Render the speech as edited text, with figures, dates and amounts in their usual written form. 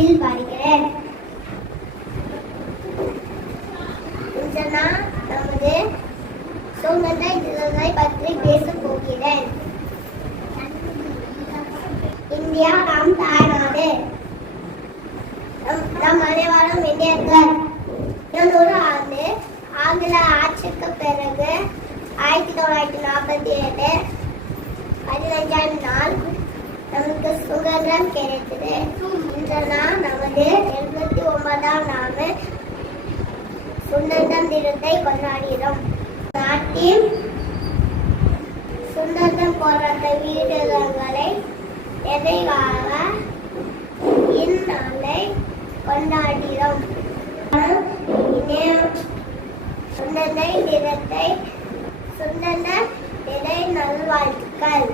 நிகழ்ச்சியில் பாடுகிறேன். இன்று நான் நமது சுதந்திர தினத்தை பற்றி பேசப் போகிறேன். இந்தியா நம் தாய்நாடு. நம் அனைவரும் இந்தியர்கள். 200 ஆண்டு ஆங்கில ஆட்சிக்கு பிறகு 1947 15ஆம் நாள் நமக்கு சுதந்திரம் கிடைத்தது. இன்று நாம் நமது 79ஆம் ஆண்டு சுதந்திர தினத்தை கொண்டாடுகிறோம். நாட்டின் சுதந்திர போராட்ட வீரர்களை நினைவாக இந்நாளை கொண்டாடுகிறோம். சுதந்திர தின நல்வாழ்த்துக்கள்.